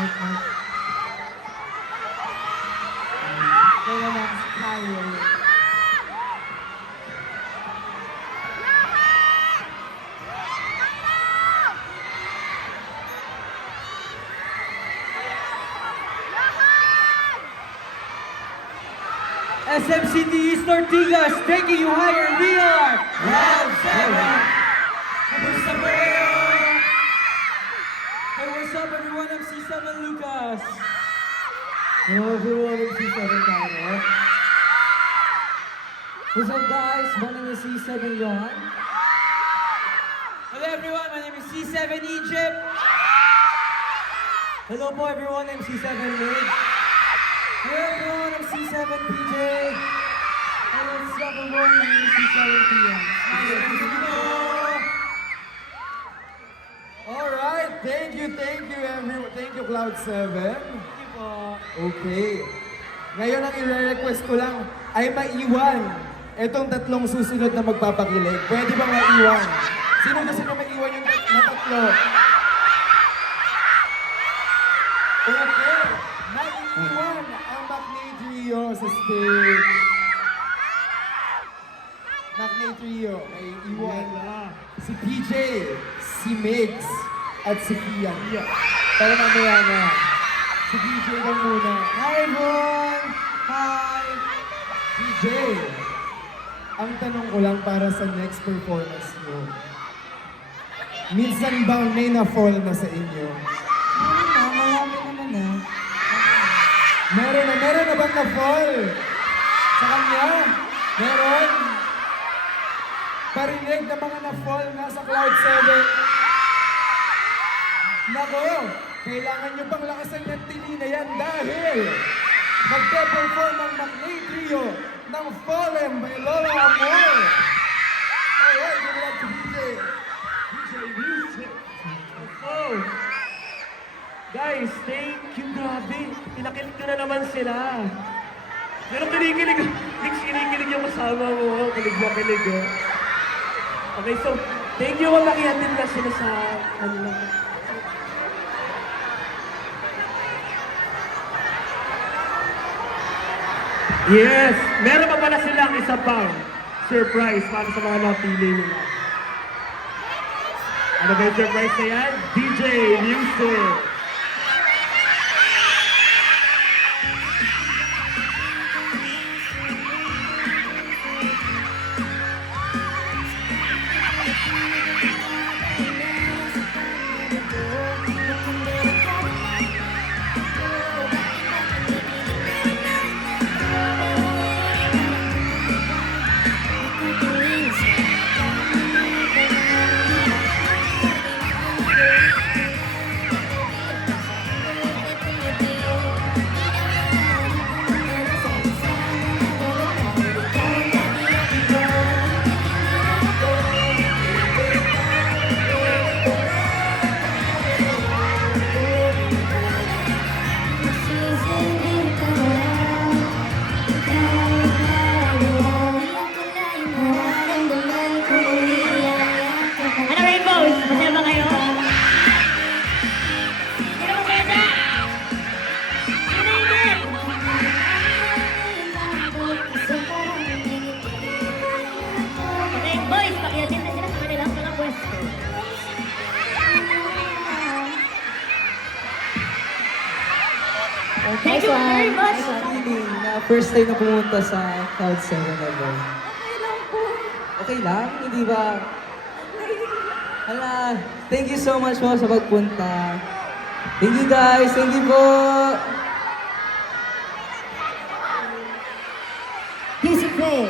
Kaya lang si Kyle. SMCT East Ortigas taking you higher in VR. Round 7! Kamusta po kayo? Hey, what's up everyone? I'm C7 Lucas. Hello everyone, I'm C7 Kyle. What's up guys? My name is C7 Johan. Hello everyone, my name is C7 Egypt. Hello po everyone, I'm C7 Mig. Hello everyone, I'm C7 PJ. Hello, what's up everyone? My name is C7 PM. Alright, thank you everyone. Thank you Cloud7. Thank you po. Okay. Ngayon ang i-request ko lang ay maiwan etong tatlong susunod na magpapakilig. Pwede bang maiwan? Sino gusto na maiwan yung na tatlo? Okay. Maiiwan ang Macnay Trio sa stage. Macnay Trio ay iwan si PJ, si Migs, at si Kian. Pero mamaya na. Si PJ lang muna. Hi everyone! Hi! PJ, ang tanong ko lang para sa next performance nyo. Minsan bang may na-fall na sa inyo? Marami naman na. Meron na bang na-fall? Sa kanya? Meron? Parinig na mga na-fall na sa Cloud7. Nako, kailangan nyo pang lakasan ng tili na yan dahil magpe-perform ang Macnay Trio ng Fallen by Lola Amor. Alright, give it up to DJ. DJ Music. Oh! Guys, thank you, grabe. Pinakilig ko na naman sila. Pero kinikilig yung kasama mo. Kilig mo, kilig oh. Okay, so, thank you, makihatid na sila sa kanila. Yes! Meron pa pala silang isa pang surprise para sa mga napili nila. Ano ba yung surprise na yan? DJ Music! Ano Rainbows? Masaya ba kayo? Sino maganda? Sino hindi? Rainbows, pakiyatin na sila sa kanilang mga pwesto. Thank you very much. Feeling na first time na pumunta sa Cloud7 level. Okay lang po. Okay lang, hindi ba? Hala, thank you so much po sa pagpunta. Thank you guys, thank you po. Music play.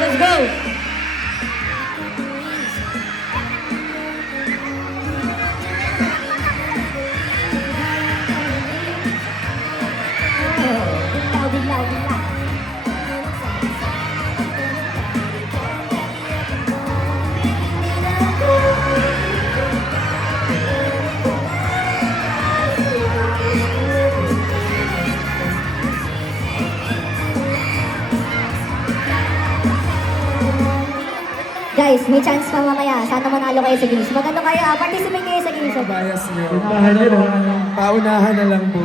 Let's go. guys, may chance pa mamaya. Sana manalo kayo sa games. Maganda kayo, participate kayo sa games. Mga bias nyo. Mahal yun, ah. Paunahan na lang po.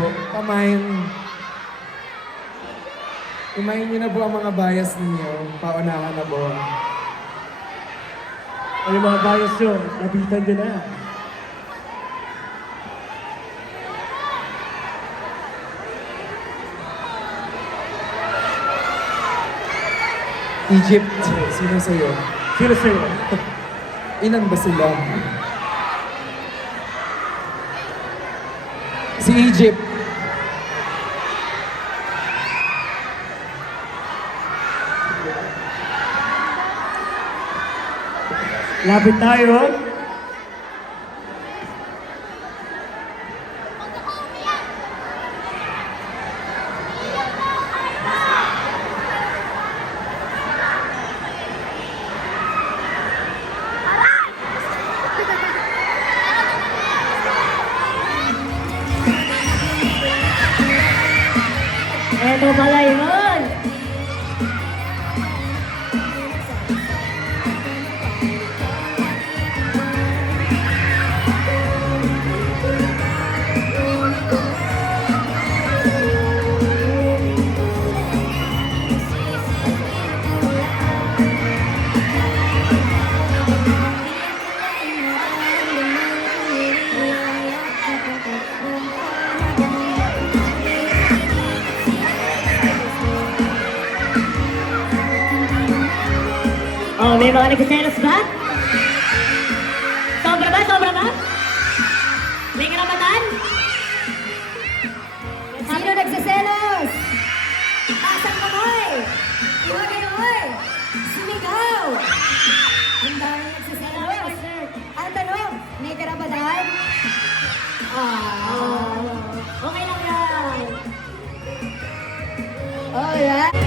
Kumain nyo na po ang mga bias ninyo. Paunahan na po. Ano yung mga bias nyo? Lapitan nyo na. Egypt, sino sa'yo? Sino sa'yo? Ilan ba sila? Si Egypt. Lapit tayo. Eto pala yun. Oh, may mga nagsiselos ba? Sobra ba? Sobra ba? May karapatan? Sino nagsiselos? Taas ang kamay! Iwan kayo, oy! Sumigaw! Ang dami nagsiselos. Ang tanong, may karapatan? Okay lang yan. Oh, yeah.